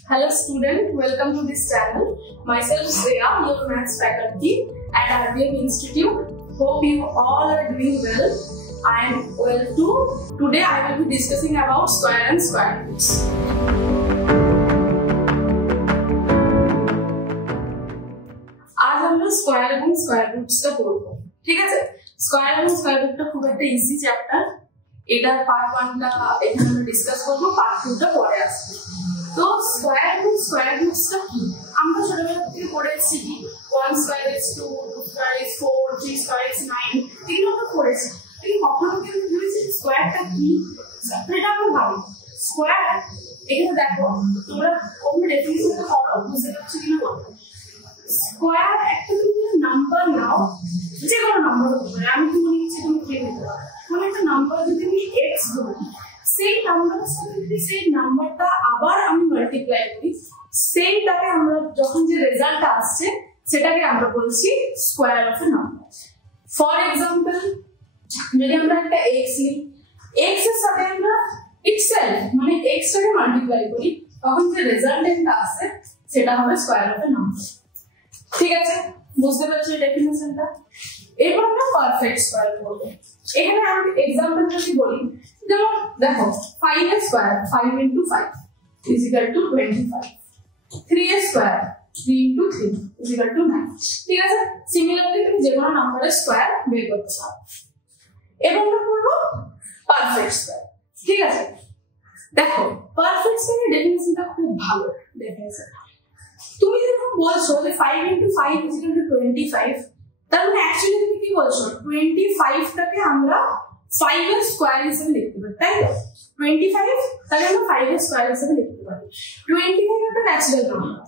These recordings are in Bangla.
Hello student, welcome to this channel. Myself Shreya, your maths faculty at RBM Institute. Hope you all are doing well. I am well too. Today I will be discussing about square and square roots. आज हम लोग स्क्वायर एंड स्क्वायर रूट्स का पढ़बो ठीक है स्क्वायर एंड स्क्वायर रूट টা খুব একটা ইজি চ্যাপ্টার এটা পার্ট 1 টা এখানে আমরা ডিসকাস করব পার্ট 2 টা পরে আসবে তো স্কয়ার রুটস টা কি আমরা ছোটবেলা থেকে পড়েছি কি 1 square is 2 2 square is 4 3 square is 9 এগুলো তো পড়েছি কিন্তু কখনো কি বুঝেছি স্কয়ারটা কি সেটা আমরা ভাবি স্কয়ার এখানে দেখো তোমরা কোন ডেফিনিশনটা পড়ো বুঝতে পারছো কি না স্কয়ার একটা তুমি নাম্বার নাও যে কোনো নাম্বার হতে পারে আমি তুমি নিচে তুমি লিখে দিতে পারো মানে একটা নাম্বার যদি আমি x ধরি সেই নাম্বারের সাথে যদি সেই নাম্বারটা আবার আমি মাল্টিপ্লাই করি সেইটাকে আমরা যখন যে রেজাল্ট আসছে সেটাকে আমরা বলছি square of A number for example যদি আমরা একটা x নিই x এর সাথে আমরা itself মানে x টাকে মাল্টিপ্লাই করি তখন যে রেজাল্টটা আসে সেটা হবে স্কয়ার অফ এ নাম্বার ঠিক আছে বুঝতে পারছো ডেফিনিশনটা এবার আমরা পারফেক্ট স্কয়ার করব এখানে আমি एग्जांपल যদি বলি যেমন দেখো 5 এর square 5 into 5 is equal to 25 3 এর square 3 into 3 is equal to 9 ঠিক আছে সিমিলারলি তুমি যে কোনো নাম্বারের স্কয়ার বের করতে পারো এবং আমরা করব পারফেক্ট স্কয়ার ঠিক আছে দেখো পারফেক্ট স্কয়ারের ডেফিনিশনটা খুব ভালো ডেফিনিশন তুমি যখন বলছো যে 5 into 5 is equal to 25 তার মানে অ্যাকচুয়ালি তুমি কি বলছো 25 টাকে আমরা 5 এর স্কয়ার হিসেবে লিখতে পারি তাই তো 25 তাহলে আমরা 5 এর স্কয়ার হিসেবে লিখতে পারি 25 একটা ন্যাচারাল নাম্বার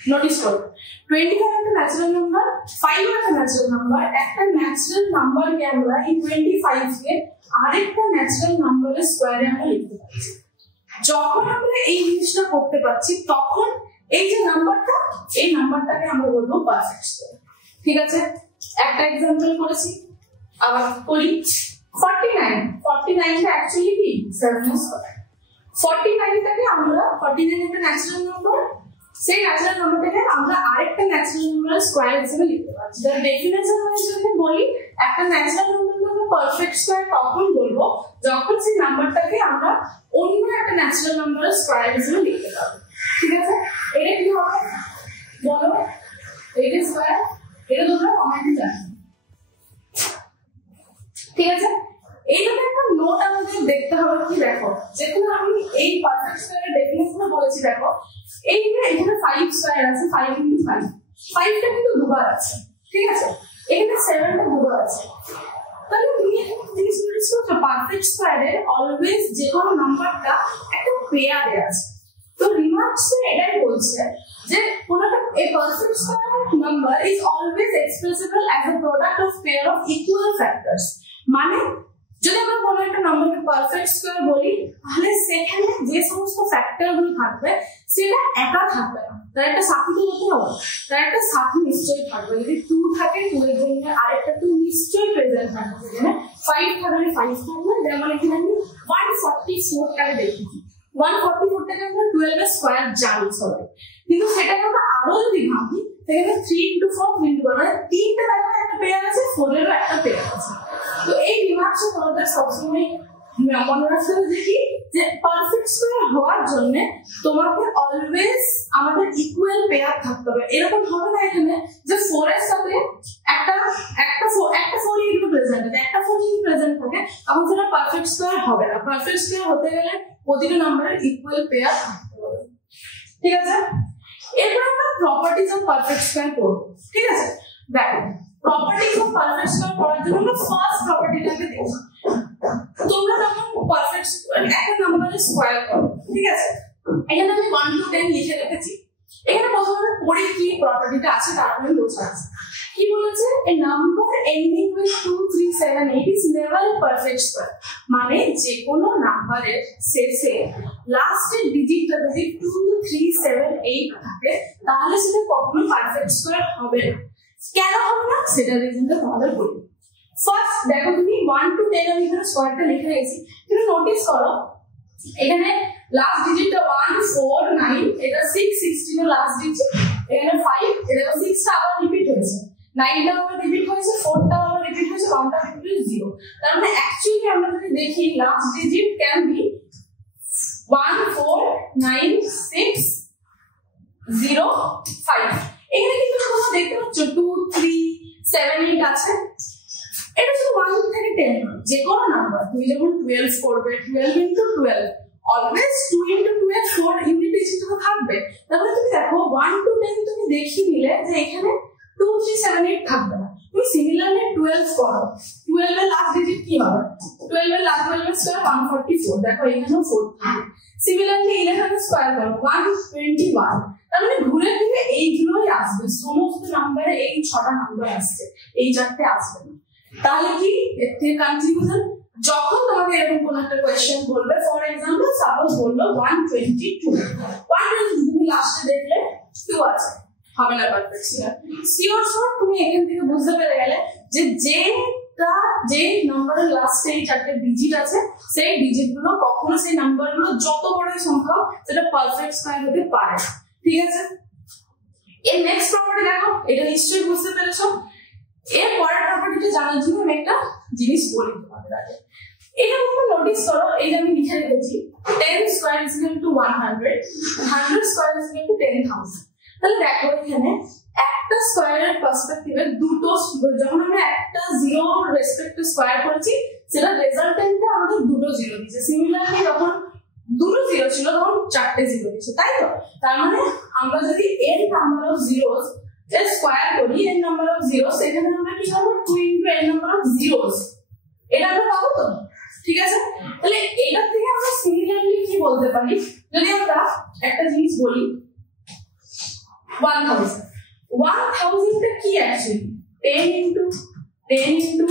নোটিস করো 25 একটা ন্যাচারাল নাম্বার 5 একটা ন্যাচারাল নাম্বার একটা ন্যাচারাল নাম্বারকে আমরা এই 25 কে আরেকটা ন্যাচারাল নাম্বারের স্কয়ারে আমরা লিখতে পারি যখন আমরা এই জিনিসটা করতে পারছি তখন এই যে নাম্বারটা এই নাম্বারটাকে আমরা বলবো পারফেক্ট স্কয়ার ঠিক আছে একটা एग्जांपल করেছি আবার করি 49 টা অ্যাকচুয়ালি কি 7 এর স্কয়ার 49 টাকে আমরা 49 একটা ন্যাচারাল নাম্বার সেই ন্যাচারাল নাম্বারটাকে আমরা আরেকটা ন্যাচারাল নাম্বারের স্কয়ার হিসেবে লিখতে পারছি তার ডেফিনিশন হিসেবে বলি একটা ন্যাচারাল নাম্বারকে আমরা পারফেক্ট স্কয়ার তখন বলবো যখন সেই নাম্বারটাকে আমরা অন্য একটা ন্যাচারাল নাম্বারের স্কয়ার হিসেবে লিখতে পারবো ঠিক আছে এটা কি হবে বলো এটা স্কয়ার এটা তোমরা কমেন্টে জানাও ঠিক আছে এইভাবে একটা নোট আমাদের দেখতে হবে কি দেখো যেখানে আমি এই পারফেক্ট স্কয়ারের ডেফিনিশন বলেছি দেখো এইখানে 5 স্কয়ার আছে 5 into 5 5 টা কিন্তু দুবার আছে ঠিক আছে এখানে 7 টা দুবার আছে তাহলে তুমি একটা জিনিস নোটিস করছো পারফেক্ট স্কয়ারে অলওয়েজ যে কোনো নাম্বারটা একটা পেয়ারে আছে তো রিমার্কস এটাই বলছে যে কোনটা a perfect square number is always expressible as a product of pair of equal factors মানে যদি আমরা কোনো একটা নাম্বারকে পারফেক্ট স্কয়ার বলি তাহলে সেখানে যে সমস্ত ফ্যাক্টরগুলো থাকবে সেটা একা থাকবে না তার একটা সাথী তো হতে হবে তার একটা সাথী নিশ্চয়ই থাকবে যদি 2 থাকে 2 এর জন্য আরেকটা 2 নিশ্চয়ই প্রেজেন্ট থাকবে এখানে 5 থাকলে 5 থাকবে যেমন এখানে আমি 144 টাকে দেখেছি 144 টাকে আমরা 12 এর স্কয়ার জানি সবাই কিন্তু সেটাকে আমরা আরো যদি ভাবি তাহলে 3 into 4 3 into 4 মানে তিনটা দেখো একটা পেয়ার আছে 4 এরও একটা পেয়ার আছে তো এই রিমার্কস তোমাদের সবসময় মনে রাখতে হবে যে পারফেক্ট স্কয়ার হওয়ার জন্য তোমাকে অলওয়েজ আমাদের ইকুয়াল পেয়ার থাকতে হবে এরকম হবে না এখানে যে 4 এর সাথে একটা 4 কিন্তু প্রেজেন্ট আছে একটা 4 যদি প্রেজেন্ট থাকে তখন সেটা পারফেক্ট স্কয়ার হবে না পারফেক্ট স্কয়ার হতে গেলে প্রতিটা নাম্বারের ইকুয়াল পেয়ার থাকতে হবে ঠিক আছে এরপর আমরা প্রপার্টিজ অফ পারফেক্ট স্কয়ার পড়ব ঠিক আছে দেখো প্রপার্টিজ অফ পারফেক্ট স্কয়ার পড়ার জন্য আমরা ফার্স্ট প্রপার্টিটাকে দেখব তোমরা যখন পারফেক্ট একটা নাম্বারের স্কয়ার করো ঠিক আছে এখানে আমি 1 to 10 লিখে রেখেছি এখানে প্রথমে পড়ি কি প্রপার্টিটা আছে তারপরে বোঝা আছে কি বলেছে a number ending with 2 3 7 8 is never a perfect square মানে যে কোনো নাম্বারের শেষে লাস্টের ডিজিটটা যদি 2 3 7 8 থাকে তাহলে সেটা কখনো পারফেক্ট স্কয়ার হবে না কেন হবে না সেটা রিজনটা তোমাদের বলি ফার্স্ট দেখো তুমি 1 to 10 আমি এখানে স্কয়ারটা লিখে রেখেছি তুমি নোটিস করো এখানে লাস্ট ডিজিটটা 1 4 9 ছিল লাস্ট ডিজিট, এখানে 5, এখানে 6 টা আবার রিপিট হয়েছে, 9 টা আবার রিপিট হয়েছে, 4 টা আবার রিপিট হয়েছে, 1 টা রিপিট হয়েছে 0। তার মানে অ্যাকচুয়ালি আমরা যদি দেখি লাস্ট ডিজিট ক্যান বি 1 4 9 6 0 5। এখানে কিন্তু তোমরা দেখতে পাচ্ছ 2 3 7 8 আছে, এটা শুধু 1 থেকে 10 যে কোনো নাম্বার। তুমি যখন 12 করবে 12 into 12 অলওয়েজ 2 into 2 এর 4 ইউনিট ডিজিট তো থাকবে। তাহলে তুমি দেখো 1 to 10 তুমি দেখিয়ে নিলে যে এখানে 2 3 7 8 থাকবে না। তুমি সিমিলারলি 12 করো, 12 এর লাস্ট ডিজিট কি হবে? 12 এর লাস্ট 12 এর স্কয়ার 144, দেখো এখানেও 4 থাকবে। সিমিলারলি 11 এর স্কয়ার করো 121, তার মানে ঘুরে ফিরে এইগুলোই আসবে, সমস্ত নম্বরে এই 6টা নাম্বার আসছে, এই 4টে আসবে না। তাহলে কি এর থেকে কনক্লুশন, যখন তোমাকে এরকম কোন একটা কোশ্চেন বলবে, ফর এক্সাম্পল সাপোজ বললো 122, তুমি লাস্টে দেখলে 2 আছে, হবে না পারফেক্ট স্কয়ার। সিওর শর্ট তুমি এখান থেকে বুঝতে পেরে গেলে যে যে নাম্বারের লাস্টে এই 4টে ডিজিট আছে, সেই ডিজিট গুলো কখনো সেই নাম্বার গুলো যত বড় সংখ্যা সেটা পারফেক্ট স্কয়ার হতে পারে। ঠিক আছে, এর নেক্সট প্রপার্টি দেখো, এটা নিশ্চয়ই বুঝতে পেরেছো। এর পরের প্রপার্টিটা জানার জন্য আমি একটা জিনিস বলি তোমাদের আগে। এটা তোমরা নোটিস করো, এই যে আমি লিখে রেখেছি 10 square is equal to 100, 100 square is equal to 10,000। তাহলে দেখো এখানে একটা স্কয়ারের পার্সপেক্টিভে দুটো, যখন আমরা একটা জিরোর রেসপেক্টে স্কয়ার করেছি সেটা রেজাল্টেন্টে আমাদের দুটো জিরো দিয়েছে। সিমিলারলি যখন দুটো জিরো ছিল তখন 4টে জিরো দিয়েছে, তাই তো? তার মানে আমরা যদি n নাম্বার অফ জিরোস এর স্কয়ার করি, n নাম্বার অফ জিরোস, এখানে আমরা কি পাবো? 2 into n number of zeros, এটা আমরা পাবো তো? ঠিক আছে, তাহলে এটা থেকে আমরা সিমিলারলি কি বলতে পারি, যদি আমরা একটা জিনিস বলি 1000 টা কি অ্যাকচুয়ালি 10 into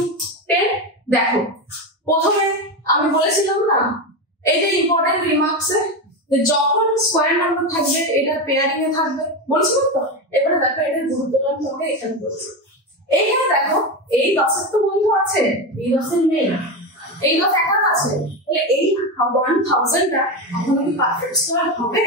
10। দেখো প্রথমে আমি বলেছিলাম না, এই যে ইম্পর্টেন্ট রিমার্কসে যে যখন স্কয়ার নাম্বার থাকবে এটা পেয়ারিং এ থাকবে, বলছিলাম তো। এবারে দেখো এটা গুরুত্বপূর্ণ তোমাকে এখানে বলছি। এইখানে দেখো এই 10 এর তো বন্ধু আছে, এই 10 এর নেই, এই 10 একা আছে, তাহলে এই 1000 টা কখনো কি পারফেক্ট স্কয়ার হবে?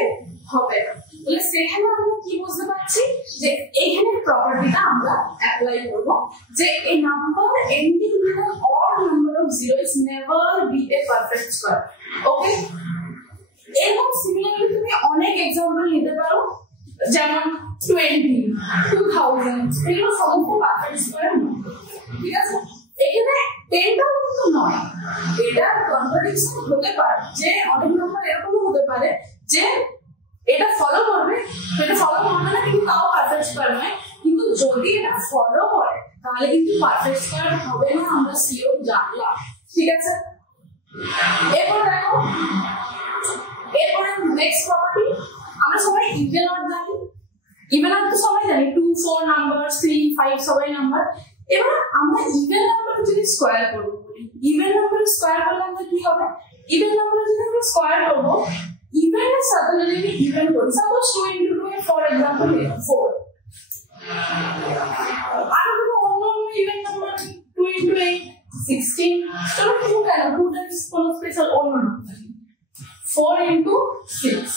হবে না। তাহলে সেখানে আমরা কি বুঝতে পারছি যে এইখানে প্রপার্টিটা আমরা অ্যাপ্লাই করব যে a number ending with an odd number of zero is never be a perfect square. ওকে, এরকম সিমিলারলি তুমি অনেক एग्जांपल নিতে পারো, যেমন 20, 2000, এগুলো সমস্ত পারফেক্ট স্কয়ার। ঠিক আছে, এখানে 10টাও কিন্তু নয়, এটা কন্ট্রাডিকশন হতে পারে যে অনেক নাম্বার এরকম হতে পারে যে এটা ফলো করবে, এটা ফলো করবে না কিন্তু তাও পারফেক্ট স্কয়ার নয়, কিন্তু যদি এটা ফলো করে তাহলে কিন্তু পারফেক্ট স্কয়ার হবে না, আমরা সিওর জানলাম। ঠিক আছে, এরপর দেখো, এরপরে নেক্সট প্রপার্টি, আমরা সবাই ইভেন অড জানি, ইভেন অড তো সবাই জানি, 2 4 নাম্বার, 3 5 সবাই নাম্বার। এবার আমরা ইভেন নাম্বার যদি স্কয়ার করব, ইভেন নাম্বার স্কয়ার করলে আমরা কি হবে? ইভেন নাম্বার যদি আমরা স্কয়ার করব, ইভেন এর সাথে যদি আমি ইভেন করি, সাপোজ 2 into 2 ফর एग्जांपल 4, আর কোনো অন্য ইভেন নাম্বার 2 into 8 16, চলো 2 কেন, 2 টা কোন স্পেশাল অন্য নাম্বার, 4 into 6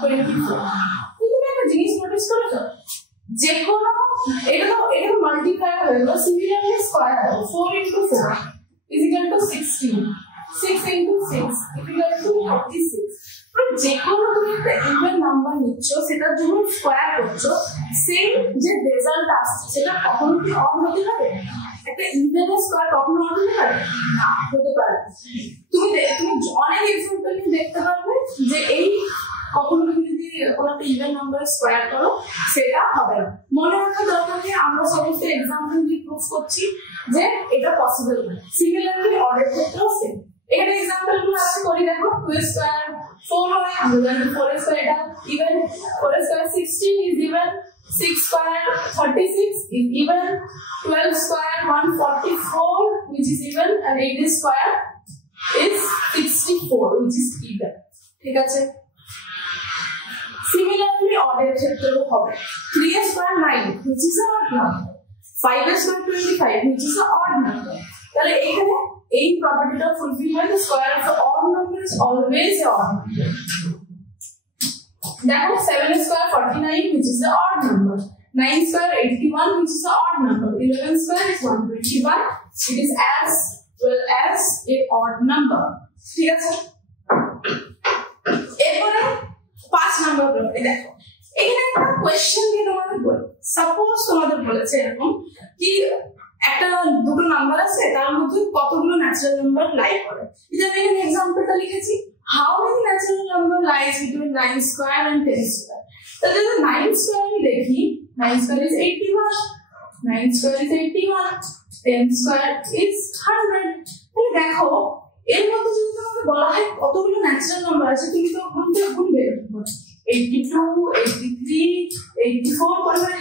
24। তুমি একটা জিনিস নোটিস করেছো, যে কোনো এটা মাল্টিপ্লাই হয়ে গেল, সিমিলারলি স্কয়ার হবে 4 into 4 is equal to 16, 6 into 6 is equal to 36। যে কোনো তুমি একটা ইভেন নাম্বার নিচ্ছ, সেটা যখন স্কয়ার করছো, সেম যে রেজাল্ট আসছে সেটা কখনো কি অড হতে পারে? একটা ইভেন স্কয়ার কখনো অড হতে পারে না, হতে পারে। তুমি অনেক এক্সাম্পল দেখতে পারবে যে এই কখনো তুমি যদি কোনো একটা ইভেন নাম্বার স্কয়ার করো সেটা হবে না। মনে রাখা দরকার যে আমরা সমস্ত এক্সাম্পল দিয়ে প্রুফ করছি যে এটা পসিবল না। সিমিলারলি অডের ক্ষেত্রেও সেম। এখানে एग्जांपल গুলো আছে করি, দেখো 2 স্কয়ার 4 হয়, আমরা জানি 4 স্কয়ার এটা even, 4 square 16 is even, 6 square 36 is even, 12 square 144 which is even, and 8 square is 64 which is even। ঠিক আছে, সিমিলারলি অডের ক্ষেত্রেও হবে। 3 square 9 which is an odd number, 5 square 25 which is an odd number। তাহলে এখানে এই প্রপার্টিটা ফুলফিল হয়, the square of the odd number is always a odd number। দেখো 7 square 49 which is the odd number, 9 square 81 which is the odd number, 11 square is 121, it is as well as a odd number. ঠিক আছে, এরপরে 5 নাম্বার প্রবলেম দেখো, এখানে একটা কোশ্চেন দিয়ে তোমাদের বলি, সাপোজ তোমাদের বলেছে এরকম কি একটা দুটো নাম্বার আছে তার মধ্যে কতগুলো ন্যাচারাল নাম্বার লাই করে, এটা আমি এখানে एग्जांपलটা লিখেছি, how many natural number lies between 9 square and 10 square, তো যদি 9 square আমি দেখি 9 square is 81, 9 square is 81, 10 square is 100, তাহলে দেখো এর মধ্যে যদি তোমাকে বলা হয় কতগুলো ন্যাচারাল নাম্বার আছে তুমি তো গুনবে 82, 83, 84 করবে,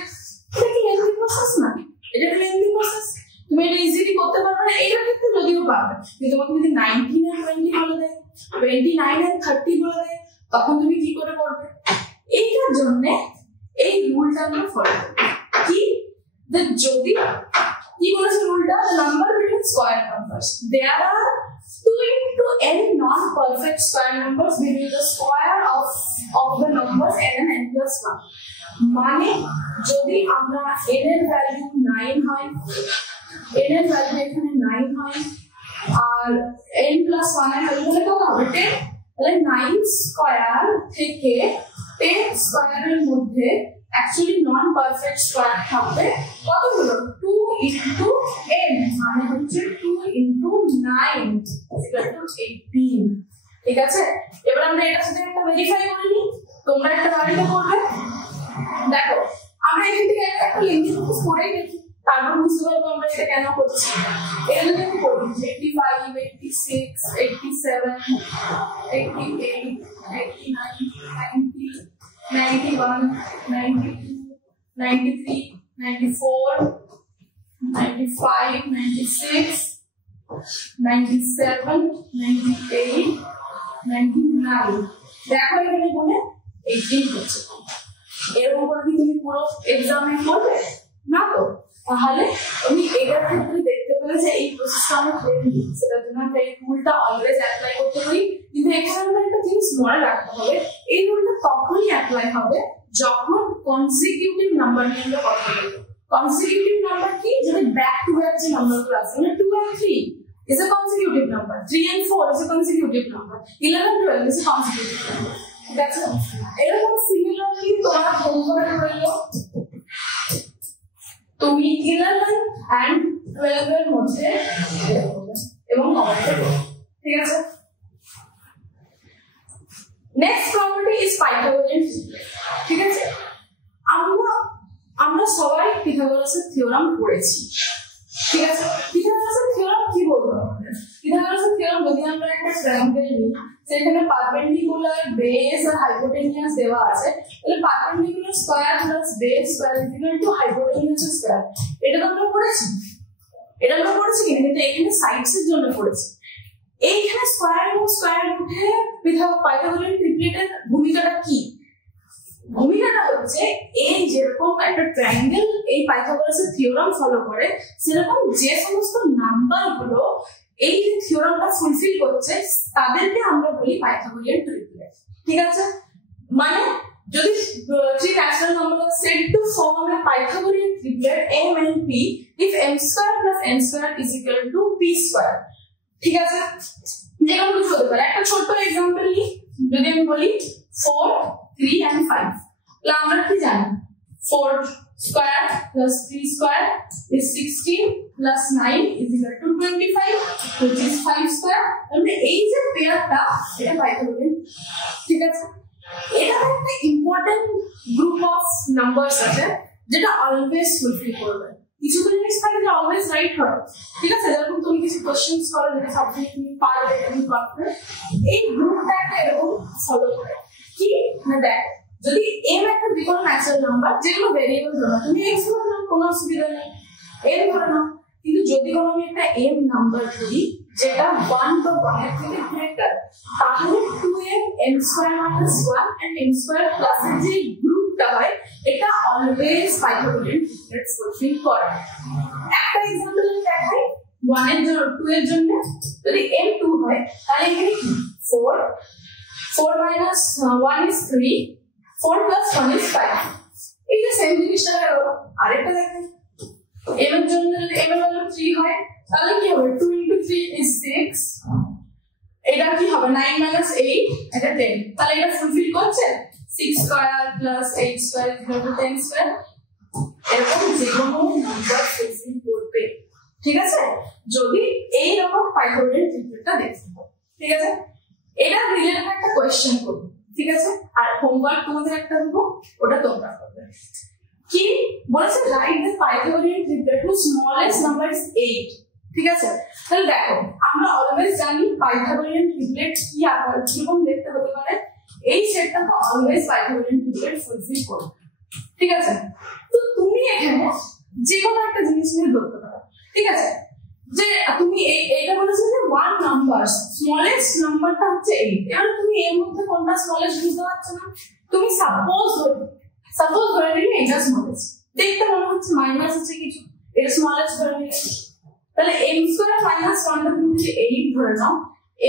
এটা কি লেন্থি প্রসেস না, এটা কি লেন্থি প্রসেস, তুমি এটা ইজিলি করতে পারবে না, এইটা কিন্তু যদিও পারবে, কিন্তু তোমাকে যদি 19 আর 20 বলে দেয়, 29 আর 30 বলে দেয়, তখন তুমি কি করে করবে, এইটার জন্য এই রুলটা আমরা ফলো করব, কি যে যদি কি বলেছে রুলটা, number between square numbers there R 2 into n non-perfect square numbers between the square of the numbers n and n plus 1, মানে যদি আমরা n এর ভ্যালু 9 হয়, n এর ভ্যালু এখানে 9 হয় আর n plus 1 এর ভ্যালু কত হবে 10, তাহলে 9 স্কয়ার থেকে 10 স্কয়ারের মধ্যে actually non-perfect square থাকবে কতগুলো 2 into n, মানে হচ্ছে 2 into 9 equal to 18, ঠিক আছে, এবার আমরা এটার সাথে একটা ভেরিফাই করে নিই, তোমরা একটা বাড়িতে করবে, দেখো আমরা এখান থেকে একটা লিঙ্ক করেই দেখি, তারপর বুঝতে পারবো আমরা এটা কেন করছি, এটা যদি আমি করি 85, 86, 87, 88, 89, 90, 91, 92, 93, 94, 95, 96, 97, 98, 99, দেখো এখানে বলে 18 হচ্ছে, এর উপর কি তুমি পুরো এক্সামে করবে না, তো তাহলে তুমি এটার ক্ষেত্রে দেখতে পেলে যে এই প্রসেসটা আমরা করে নিই, সেটার জন্য আমরা এই রুলটা অলওয়েজ অ্যাপ্লাই করতে পারি, কিন্তু এখানে আমরা একটা জিনিস মনে রাখতে হবে, এই রুলটা তখনই অ্যাপ্লাই হবে যখন কনসিকিউটিভ নাম্বার নিয়ে আমরা কথা বলবো, কনসিকিউটিভ নাম্বার কি, যদি ব্যাক টু ব্যাক যে নাম্বারগুলো আছে, মানে 2 and 3 is a consecutive number, 3 and 4 is a consecutive number, 11 12 is a consecutive number, ঠিক আছে, এরকম সিমিলারলি তোমরা হোমওয়ার্ক করলো, তুমি 11 and 12 এর মধ্যে এবং কমেন্টে করো, ঠিক আছে। নেক্সট প্রপার্টি ইজ পাইথাগোরিয়ান, ঠিক আছে, আমরা সবাই পিথাগোরাসের থিওরাম পড়েছি, ঠিক আছে, পিথাগোরাসের থিওরাম কি বলবো, পিথাগোরাসের থিওরাম যদি আমরা একটা ট্রায়াঙ্গেল নিই, সেখানে পারপেন্ডিকুলার বেস আর হাইপোটেনিয়াস দেওয়া আছে, তাহলে perpendicular square plus base square is equal to hypotenuse square, এটা তো আমরা পড়েছি, কিন্তু এখানে সাইডস এর জন্য পড়েছি, এইখানে স্কয়ার এবং স্কয়ার রুটে পাইথাগোরিয়ান ট্রিপলেটের ভূমিকাটা কি, ভূমিকাটা হচ্ছে এই যেরকম একটা ট্রায়াঙ্গেল এই পাইথাগোরাসের থিওরাম ফলো করে, সেরকম যে সমস্ত নাম্বারগুলো এই যে থিওরামটা ফুলফিল করছে তাদেরকে আমরা বলি পাইথাগোরিয়ান ট্রিপলেট, ঠিক আছে, মানে যদি three natural numbers are said to form a Pythagorean triplet m and p if m square plus n square is equal to p square, ঠিক আছে, যেমন কিছু হতে পারে, একটা ছোট্ট एग्जांपल নিই, যদি আমি বলি 4, 3 and 5, তাহলে আমরা কি জানি 4 square plus 3 square is 16 plus 9 is equal to 25 which is 5 square, তাহলে এই যে পেয়ারটা এটা পাইথাগোরিয়ান, ঠিক আছে, এটা একটা ইম্পর্টেন্ট গ্রুপ অফ নাম্বারস আছে যেটা অলওয়েজ ফুলফিল করবে, কিছু জিনিস থাকে যে অলওয়েজ রাইট হয়, ঠিক আছে, যেরকম তুমি কিছু কোশ্চেনস করো যেটা সাবজেক্ট তুমি পারবে তুমি পারবে, এই গ্রুপটা একটা এরকম ফলো করে কি না, দেখ যদি m একটা যেকোনো ন্যাচারাল নাম্বার যেগুলো ভেরিয়েবল ধরো, তুমি x ধরে নাও কোনো অসুবিধা নেই, n ধরে নাও, কিন্তু যদি কোনো আমি একটা m নাম্বার ধরি যেটা 1 বা 1 এর থেকে গ্রেটার, তাহলে 2m m square minus 1 and m square plus এর যে গ্রুপটা হয় এটা অলওয়েজ পাইথাগোরিয়ান ট্রিপলেট ফুলফিল করে। একটা एग्जांपल দেখাই, 1 এর জন্য 2 এর জন্য যদি m 2 হয় তাহলে এখানে কি 4 minus 1 is 3, 4 plus 1 is 5 এই যে সেম জিনিসটা হলো আরেকটা দেখেন m এর জন্য যদি m এর ভ্যালু 3 হয় তাহলে কি হবে 2 into 3 is 6 এটা কি হবে 9 minus 8 এটা 10 তাহলে এটা ফুলফিল করছে 6 square plus 8 square equal to 10 square এরকম যে কোনো নাম্বার ফুলফিল করবে ঠিক আছে যদি এই রকম পাইথাগোরিয়ান ট্রিপলেটটা দেখতে পাও ঠিক আছে এটা রিলেটেড একটা কোশ্চেন করব ঠিক আছে আর হোমওয়ার্ক তোমাদের একটা দেব ওটা তোমরা করবে কি বলেছে right the Pythagorean triplet whose smallest number is 8 ঠিক আছে তাহলে দেখো আমরা অলওয়েজ জানি পাইথাগোরিয়ান ট্রিপলেট কি আকার কিরকম দেখতে হতে পারে এই সেটটা তো অলওয়েজ পাইথাগোরিয়ান ট্রিপলেট ফুলফিল করবে ঠিক আছে তো তুমি এখানে যে কোনো একটা জিনিস নিয়ে ধরতে পারো ঠিক আছে যে তুমি এইটা বলেছো যে ওয়ান নাম্বার স্মলেস্ট নাম্বারটা হচ্ছে 8 এবার তুমি এর মধ্যে কোনটা স্মলেস্ট বুঝতে পারছো না তুমি সাপোজ ধরে নিলে এটা স্মলেস্ট দেখতে মনে হচ্ছে মাইনাস আছে কিছু এটা স্মলেস্ট ধরে নিলে তাহলে m স্কয়ার মাইনাস 1 টা তুমি যদি 8 ধরে নাও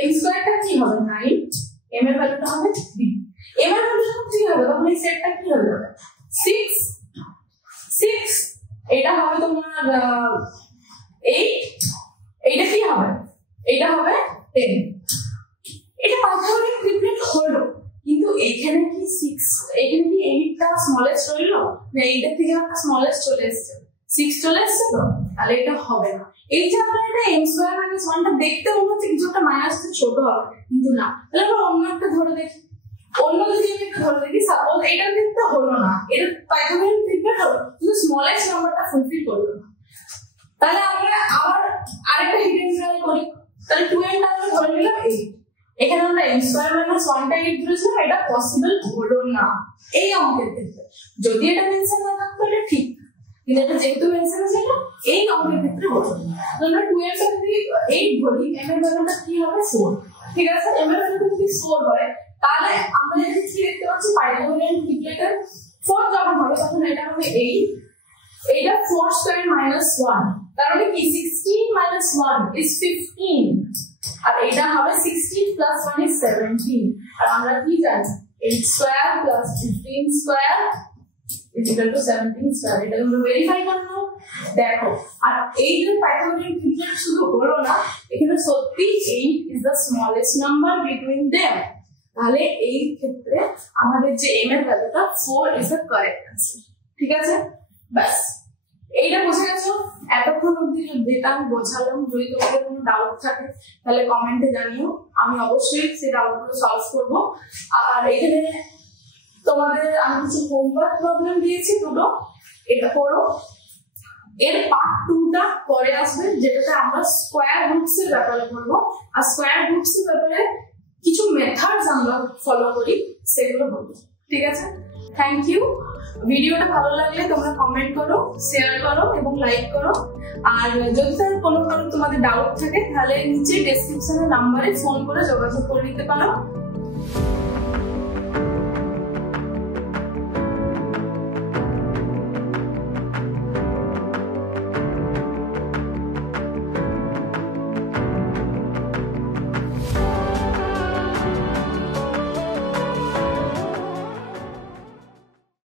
m স্কয়ারটা কি হবে 9 m এর ভ্যালুটা হবে 3 m এর ভ্যালু যখন 3 হবে তখন এই সেটটা কি হয়ে যাবে 6 এটা হবে তোমার 8 এটা কি হবে এটা হবে 10 এটা পাইথাগোরিয়ান ট্রিপলেট হলো কিন্তু এখানে কি 6 এখানে কি 8 টা স্মলেস্ট রইলো না 8 এর থেকে একটা স্মলেস্ট চলে এসেছে 6 চলে এসেছে তো তাহলে এটা হবে না এই যে আমরা এটা m স্কয়ার মাইনাস 1 টা দেখতে মনে হচ্ছে কিছুটা মাইনাস তো ছোট হবে কিন্তু না তাহলে আমরা অন্য একটা ধরে দেখি অন্য যদি আমি একটা ধরে দেখি সাপোজ এটা দেখতে হলো না এটা পাইথাগোরিয়ান ট্রিপলেট হলো কিন্তু স্মলেস্ট নাম্বারটা ফুলফিল করলো না তাহলে আমরা আবার আরেকটা হিডেন ট্রাই করি তাহলে 2 এর আমরা ধরে নিলাম 8 এখানে আমরা m স্কয়ার মাইনাস 1 টা 8 ধরেছিলাম এটা পসিবল হলো না এই অঙ্কের ক্ষেত্রে যদি এটা মেনশন না থাকতো এটা ঠিক কিন্তু এটা যেহেতু মেনশন আছে না এই অঙ্কের ক্ষেত্রে হলো তো আমরা 2 এর সাথে 8 ধরি m এর ভ্যালুটা কি হবে 4 ঠিক আছে m এর ভ্যালুটা যদি 4 হয় তাহলে আমরা যদি কি দেখতে পাচ্ছি পাইথাগোরিয়ান ট্রিপলেটের 4 যখন হবে তখন এটা হবে 8 এটা 4 স্কয়ার মাইনাস 1 তার মানে কি 16 মাইনাস 1 is 15 আর এটা হবে 16 প্লাস 1 is 17 আর আমরা কি জানি 8 square plus 15 square is equal to 17 square এটা আমরা ভেরিফাই করব দেখো আর এই যে পাইথাগোরিয়ান ট্রিপলেট শুধু হলো না এখানে সত্যি 8 is the smallest number between them তাহলে এই ক্ষেত্রে আমাদের যে m এর ভ্যালুটা 4 is the correct answer ঠিক আছে বাস এইটা বুঝে গেছো এতক্ষণ অবধি যেটা আমি বোঝালাম যদি তোমাদের কোনো ডাউট থাকে তাহলে কমেন্টে জানিও আমি অবশ্যই সেই ডাউটগুলো সলভ করব আর এখানে তোমাদের আমি কিছু হোমওয়ার্ক প্রবলেম দিয়েছি দুটো এটা করো এর পার্ট 2 টা পরে আসবে যেটাতে আমরা স্কয়ার রুটস এর ব্যাপারে পড়বো আর স্কয়ার রুটস এর ব্যাপারে কিছু মেথডস আমরা ফলো করি সেগুলো বলবো ঠিক আছে থ্যাংক ইউ ভিডিওটা ভালো লাগলে তোমরা কমেন্ট করো শেয়ার করো এবং লাইক করো আর যদি কোনো তোমাদের ডাউট থাকে তাহলে নিচে ডেসক্রিপশনের নাম্বারে ফোন করে যোগাযোগ করে নিতে পারো